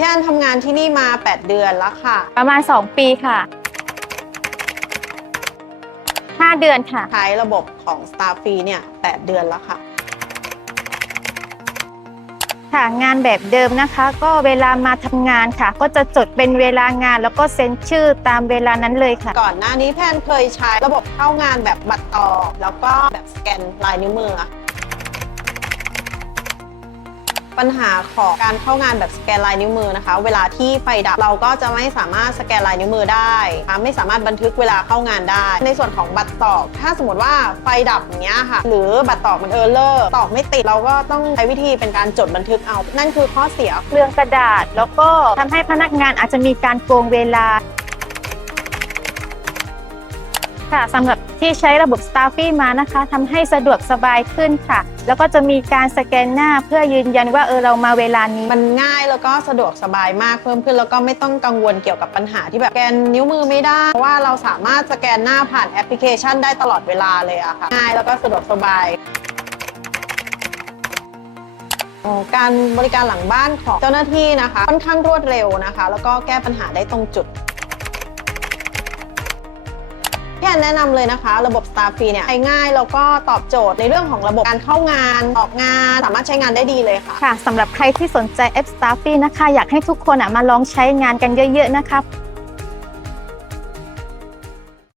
พี่แอนทำงานที่นี่มา 8 เดือนแล้วค่ะ ประมาณ 2 ปีค่ะ 5 เดือนค่ะ ใช้ระบบของ Star f r e e เนี่ย8เดือนแล้วค่ะ ค่ะงานแบบเดิมนะคะ ก็เวลามาทำงานค่ะ ก็จะจดเป็นเวลางาน แล้วก็เซ็นชื่อตามเวลานั้นเลยค่ะ ก่อนหน้านี้แพนเคยใช้ระบบเข้างานแบบบัตรต่อ แล้วก็แบบสแกนลายนิ้วมืออะ ปัญหาของการเข้างานแบบสแกนลายนิ้วมือนะคะ เวลาที่ไฟดับเราก็จะไม่สามารถสแกนลายนิ้วมือได้ ไม่สามารถบันทึกเวลาเข้างานได้ ในส่วนของบัตรตอกถ้าสมมติว่าไฟดับอย่างเงี้ยค่ะ หรือบัตรตอกมันเออร์เลอร์ตอกไม่ติดเราก็ต้องใช้วิธีเป็นการจดบันทึกเอา นั่นคือข้อเสียเปลืองกระดาษแล้วก็ทำให้พนักงานอาจจะมีการโกงเวลา ค่ะสำหรับที่ใช้ระบบ s t a r f y มานะคะทำให้สะดวกสบายขึ้นค่ะ แล้วก็จะมีการสแกนหน้าเพื่อยืนยันว่าเออเรามาเวลานี้ มันง่ายแล้วก็สะดวกสบายมากเพิ่มขึ้น แล้วก็ไม่ต้องกังวลเกี่ยวกับปัญหาที่แบบแกนนิ้วมือไม่ได้ เพราะว่าเราสามารถสแกนหน้าผ่านแอปพลิเคชันได้ตลอดเวลาเลยอะค่ะ ง่ายแล้วก็สะดวกสบายการบริการหลังบ้านของเจ้าหน้าที่นะคะ ค่อนข้างรวดเร็วนะคะ แล้วก็แก้ปัญหาได้ตรงจุด พี่แอนแนะนำเลยนะคะ ระบบ Star f r e e เนี่ยใช้ง่ายแล้วก็ตอบโจทย์ในเรื่องของระบบการเข้างานออกงานสามารถใช้งานได้ดีเลยค่ะ ค่ะสำหรับใครที่สนใจ App s t a r f y นะคะ อยากให้ทุกคนอะมาลองใช้งานกันเยอะ ๆ นะคะ